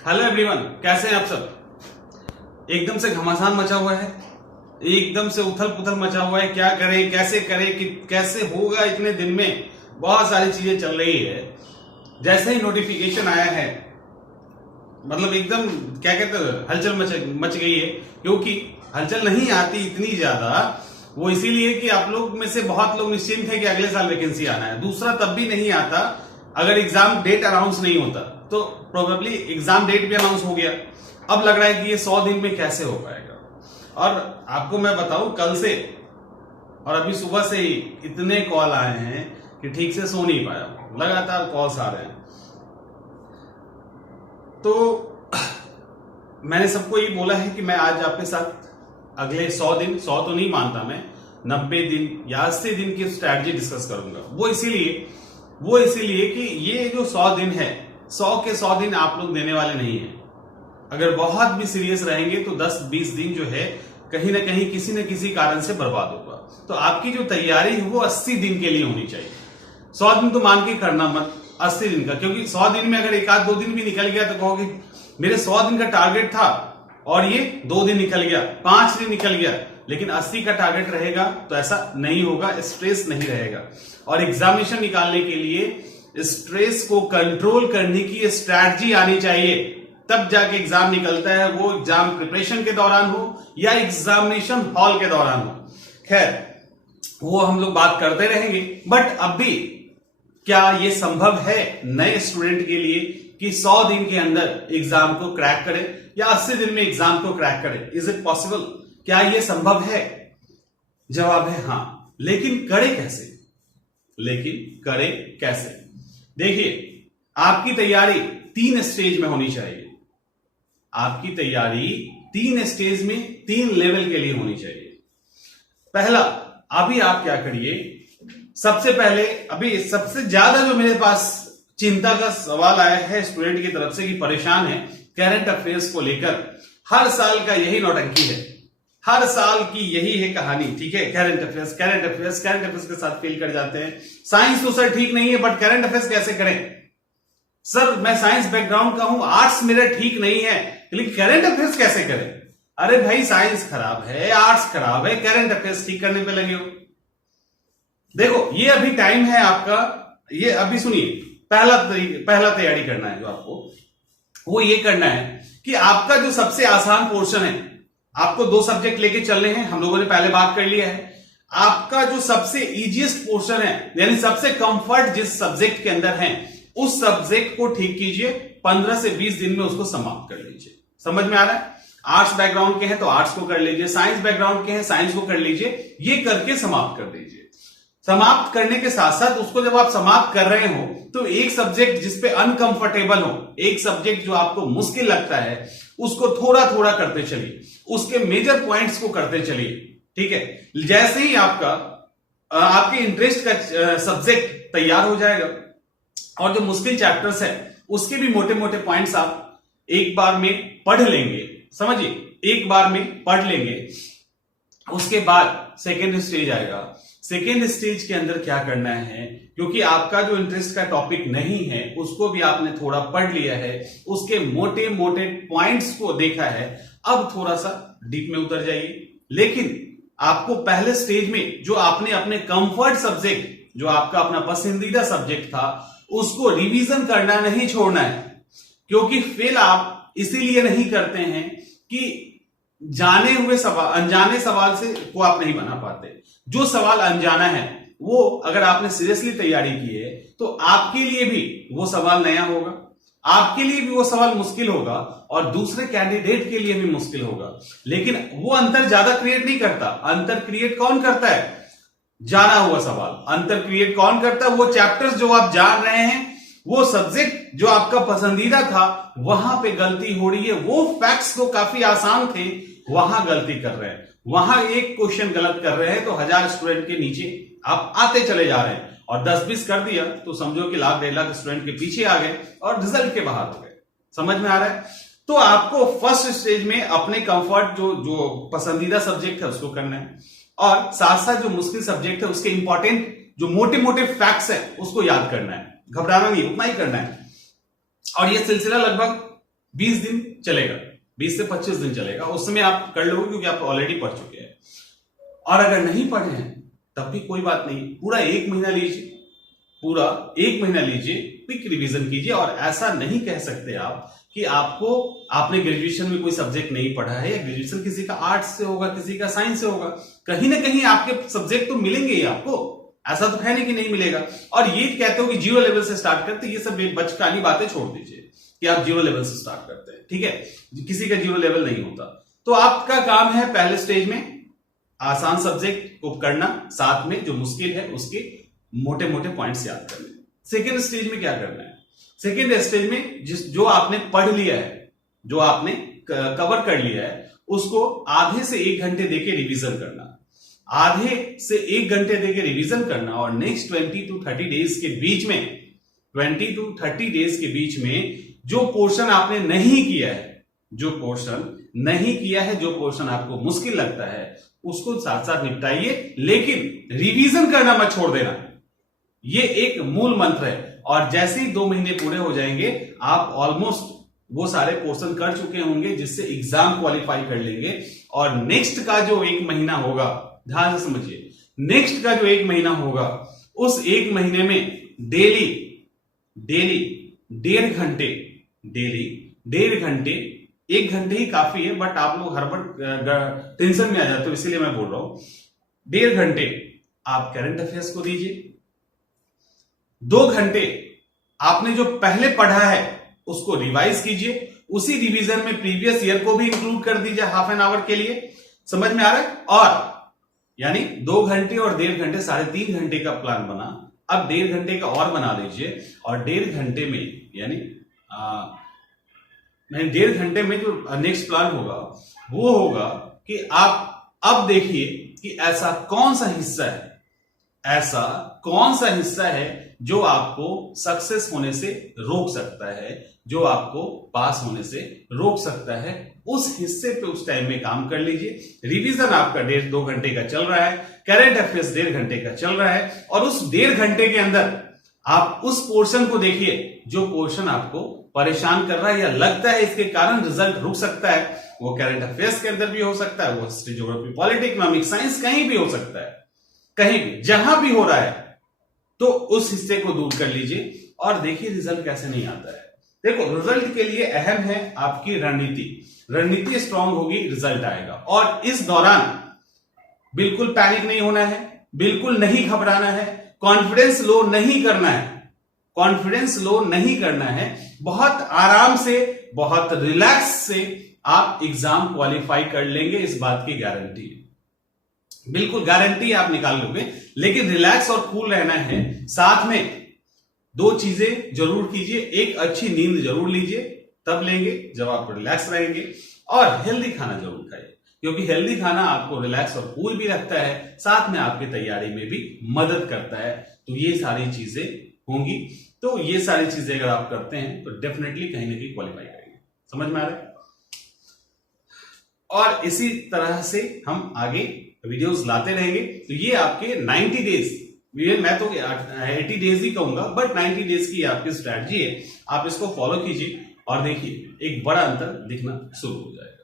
Hello everyone, कैसे हैं आप सब। एकदम से घमासान मचा हुआ है, एकदम से उथल पुथल मचा हुआ है। क्या करें, कैसे करें, कि कैसे होगा। इतने दिन में बहुत सारी चीजें चल रही है। जैसे ही नोटिफिकेशन आया है, मतलब एकदम क्या कहते हैं, हलचल मच गई है। क्योंकि हलचल नहीं आती इतनी ज्यादा, वो इसीलिए कि आप लोग में से बहुत लोग निश्चिंत है कि अगले साल वैकेंसी आना है। दूसरा तब भी नहीं आता अगर एग्जाम डेट अनाउंस नहीं होता। तो प्रोबेबली एग्जाम डेट भी अनाउंस हो गया। अब लग रहा है कि ये 100 दिन में कैसे हो पाएगा। और आपको मैं बताऊं, कल से और अभी सुबह से ही इतने कॉल आए हैं कि ठीक से सो नहीं पाया। लगातार कॉल्स आ रहे हैं। तो मैंने सबको ये बोला है कि मैं आज आपके साथ अगले 100 दिन, 100 तो नहीं मानता मैं, 90 दिन या 80 दिन की स्ट्रैटेजी डिस्कस करूंगा। वो इसीलिए कि ये जो 100 दिन है, 100 के 100 दिन आप लोग देने वाले नहीं है। अगर बहुत भी सीरियस रहेंगे तो 10-20 दिन जो है कहीं ना कहीं किसी न किसी कारण से बर्बाद होगा। तो आपकी जो तैयारी है वो 80 दिन के लिए होनी चाहिए। 100 दिन तो मान के करना मत, 80 दिन का। क्योंकि 100 दिन में अगर 1-2 दिन भी निकल गया तो कहोगे मेरे 100 दिन का टारगेट था और ये 2 दिन निकल गया, 5 दिन निकल गया। लेकिन 80 का टारगेट रहेगा तो ऐसा नहीं होगा, स्ट्रेस नहीं रहेगा। और एग्जामिनेशन निकालने के लिए स्ट्रेस को कंट्रोल करने की स्ट्रैटेजी आनी चाहिए, तब जाके एग्जाम निकलता है। वो एग्जाम प्रिपरेशन के दौरान हो या एग्जामिनेशन हॉल के दौरान हो, खैर वो हम लोग बात करते रहेंगे। बट अब भी क्या ये संभव है नए स्टूडेंट के लिए कि 100 दिन के अंदर एग्जाम को क्रैक करें या 80 दिन में एग्जाम को क्रैक करें? Is it possible? क्या ये संभव है? जवाब है हां। लेकिन करें कैसे? देखिए, आपकी तैयारी 3 स्टेज में होनी चाहिए। आपकी तैयारी 3 स्टेज में, 3 लेवल के लिए होनी चाहिए। पहला, अभी आप क्या करिए, सबसे पहले अभी सबसे ज्यादा जो मेरे पास चिंता का सवाल आया है स्टूडेंट की तरफ से कि परेशान है करंट अफेयर्स को लेकर। हर साल का यही नौटंकी है, हर साल की यही है कहानी। ठीक है, करंट अफेयर्स के साथ फेल कर जाते हैं। साइंस तो सर ठीक नहीं है, बट करंट अफेयर्स कैसे करें? सर मैं साइंस बैकग्राउंड का हूं, आर्ट्स मेरा ठीक नहीं है, लेकिन करंट अफेयर्स कैसे करें? अरे भाई, साइंस खराब है, आर्ट्स खराब है, करंट अफेयर्स ठीक करने पे लगे हो। देखो, ये अभी टाइम है आपका। ये अभी सुनिए, पहला तैयारी करना है जो आपको, वो ये करना है कि आपका जो सबसे आसान पोर्शन है, आपको 2 सब्जेक्ट लेके चलने हैं, हम लोगों ने पहले बात कर लिया है। आपका जो सबसे इजीएस्ट पोर्शन है, यानी सबसे कंफर्ट जिस सब्जेक्ट के अंदर है, उस सब्जेक्ट को ठीक कीजिए। 15 से 20 दिन में उसको समाप्त कर लीजिए। समझ में आ रहा है? आर्ट्स बैकग्राउंड के हैं तो आर्ट्स को कर लीजिए, साइंस बैकग्राउंड के हैं साइंस को कर लीजिए। ये करके समाप्त कर दीजिए। समाप्त करने के साथ साथ उसको जब आप समाप्त कर रहे हो तो एक सब्जेक्ट जिसपे अनकंफर्टेबल हो, एक सब्जेक्ट जो आपको मुश्किल लगता है, उसको थोड़ा थोड़ा करते चलिए, उसके मेजर पॉइंट्स को करते चलिए। ठीक है, जैसे ही आपके इंटरेस्ट का सब्जेक्ट तैयार हो जाएगा और जो मुश्किल चैप्टर्स है उसके भी मोटे मोटे पॉइंट्स आप एक बार में पढ़ लेंगे। समझिए, एक बार में पढ़ लेंगे। उसके बाद सेकेंड स्टेज आएगा। सेकेंड स्टेज के अंदर क्या करना है, क्योंकि आपका जो इंटरेस्ट का टॉपिक नहीं है उसको भी आपने थोड़ा पढ़ लिया है, उसके मोटे मोटे पॉइंट्स को देखा है, अब थोड़ा सा डीप में उतर जाइए। लेकिन आपको पहले स्टेज में जो आपने अपने कंफर्ट सब्जेक्ट, जो आपका अपना पसंदीदा सब्जेक्ट था, उसको रिवीजन करना नहीं छोड़ना है। क्योंकि फेल आप इसीलिए नहीं करते हैं कि जाने हुए सवाल, अनजाने सवाल से को आप नहीं बना पाते। जो सवाल अनजाना है वो अगर आपने सीरियसली तैयारी की है तो आपके लिए भी वो सवाल नया होगा, आपके लिए भी वो सवाल मुश्किल होगा और दूसरे कैंडिडेट के लिए भी मुश्किल होगा। लेकिन वो अंतर ज्यादा क्रिएट नहीं करता। अंतर क्रिएट कौन करता है? जाना हुआ सवाल। अंतर क्रिएट कौन करता है? वो चैप्टर्स जो आप जान रहे हैं, वो सब्जेक्ट जो आपका पसंदीदा था, वहां पे गलती हो रही है। वो फैक्ट्स तो काफी आसान थे, वहां गलती कर रहे हैं। वहां एक क्वेश्चन गलत कर रहे हैं तो 1000 स्टूडेंट के नीचे आप आते चले जा रहे हैं। और 10-20 कर दिया तो समझो कि 1,00,000-1,50,000 स्टूडेंट के पीछे आ गए और रिजल्ट के बाहर हो गए। समझ में आ रहा है? तो आपको फर्स्ट स्टेज में अपने कंफर्ट जो पसंदीदा सब्जेक्ट है उसको करना है, और साथ साथ जो मुश्किल सब्जेक्ट है उसके इंपॉर्टेंट जो मोटे मोटे फैक्ट्स है उसको याद करना है। घबराना नहीं, उतना ही करना है। और ये सिलसिला लगभग 20 दिन चलेगा, 20 से 25 दिन चलेगा, उस समय आप कर लोगे क्योंकि आप ऑलरेडी पढ़ चुके हैं। और अगर नहीं पढ़े हैं तब भी कोई बात नहीं, पूरा 1 महीना लीजिए, पूरा 1 महीना लीजिए, क्विक रिवीजन कीजिए। और ऐसा नहीं कह सकते आप कि आपने ग्रेजुएशन में कोई सब्जेक्ट नहीं पढ़ा है, या ग्रेजुएशन किसी का आर्ट्स से होगा, किसी का साइंस से होगा, कहीं ना कहीं आपके सब्जेक्ट तो मिलेंगे ही आपको, ऐसा तो है नहीं कि नहीं मिलेगा। और ये कहते हो कि 0 लेवल से स्टार्ट करते, ये सब बचकानी बातें छोड़ दीजिए कि आप 0 लेवल से स्टार्ट करते हैं, ठीक है। किसी का 0 लेवल नहीं होता। तो आपका काम है पहले स्टेज में आसान सब्जेक्ट को करना, साथ में जो मुश्किल है उसके मोटे मोटे पॉइंट्स याद करने। सेकेंड स्टेज में क्या करना है? सेकेंड स्टेज में जो आपने पढ़ लिया है, जो आपने कवर कर लिया है, उसको आधे से 1 घंटे देके रिवीजन करना, आधे से 1 घंटे देके रिवीजन करना। और नेक्स्ट 20 to 30 डेज के बीच में, 20 to 30 डेज के बीच में जो पोर्शन आपने नहीं किया है, जो पोर्शन नहीं किया है, जो पोर्शन आपको मुश्किल लगता है, उसको साथ साथ निपटाइए, लेकिन रिवीजन करना मत छोड़ देना। ये एक मूल मंत्र है। और जैसे ही 2 महीने पूरे हो जाएंगे, आप ऑलमोस्ट वो सारे पोर्शन कर चुके होंगे जिससे एग्जाम क्वालिफाई कर लेंगे। और नेक्स्ट का जो 1 महीना होगा, ध्यान से समझिए, नेक्स्ट का जो 1 महीना होगा, उस 1 महीने में डेली 1.5 घंटे, डेली 1.5 घंटे, 1 घंटे ही काफी है, बट आप लोग हड़बड़ टेंशन में आ जाते हो, इसीलिए मैं बोल रहा हूं 1.5 घंटे आप करंट अफेयर्स को दीजिए। 2 घंटे आपने जो पहले पढ़ा है उसको रिवाइज कीजिए, उसी रिवीजन में प्रीवियस ईयर को भी इंक्लूड कर दीजिए हाफ एन आवर के लिए। समझ में आ रहा है? और यानी 2 घंटे और 1.5 घंटे, 3.5 घंटे का प्लान बना, अब 1.5 घंटे का और बना लीजिए। और 1.5 घंटे में, यानी 1.5 घंटे में जो नेक्स्ट प्लान होगा वो होगा कि आप अब देखिए कि ऐसा कौन सा हिस्सा है जो आपको सक्सेस होने से रोक सकता है, जो आपको पास होने से रोक सकता है। उस हिस्से पे उस टाइम में काम कर लीजिए। रिवीजन आपका 1.5-2 घंटे का चल रहा है, करंट अफेयर्स 1.5 घंटे का चल रहा है, और उस 1.5 घंटे के अंदर आप उस पोर्शन को देखिए जो पोर्शन आपको परेशान कर रहा है या लगता है इसके कारण रिजल्ट रुक सकता है। वो करंट अफेयर्स के अंदर भी हो सकता है, वो history, geography, politics, economic, science, कहीं भी हो सकता है, कहीं भी, जहां भी हो रहा है, तो उस हिस्से को दूर कर लीजिए और देखिए रिजल्ट कैसे नहीं आता है। देखो, रिजल्ट के लिए अहम है आपकी रणनीति स्ट्रांग होगी, रिजल्ट आएगा। और इस दौरान बिल्कुल पैनिक नहीं होना है, बिल्कुल नहीं घबराना है, कॉन्फिडेंस लो नहीं करना है, बहुत आराम से, बहुत रिलैक्स से आप एग्जाम क्वालिफाई कर लेंगे, इस बात की गारंटी है, बिल्कुल गारंटी आप निकाल लोगे। लेकिन रिलैक्स और कूल रहना है। साथ में 2 चीजें जरूर कीजिए, एक अच्छी नींद जरूर लीजिए, तब लेंगे जब आप रिलैक्स रहेंगे, और हेल्दी खाना जरूर खाइए, क्योंकि हेल्दी खाना आपको रिलैक्स और कूल भी रखता है, साथ में आपकी तैयारी में भी मदद करता है। तो ये सारी चीजें होंगी, तो ये सारी चीजें अगर आप करते हैं तो डेफिनेटली कहीं ना कहीं क्वालिफाई करेंगे। समझ में आ रहा है? और इसी तरह से हम आगे वीडियोस लाते रहेंगे। तो ये आपके 90 डेज, मैं तो 80 डेज ही कहूंगा, बट 90 डेज की आपकी स्ट्रैटेजी है। आप इसको फॉलो कीजिए और देखिए एक बड़ा अंतर दिखना शुरू हो जाएगा।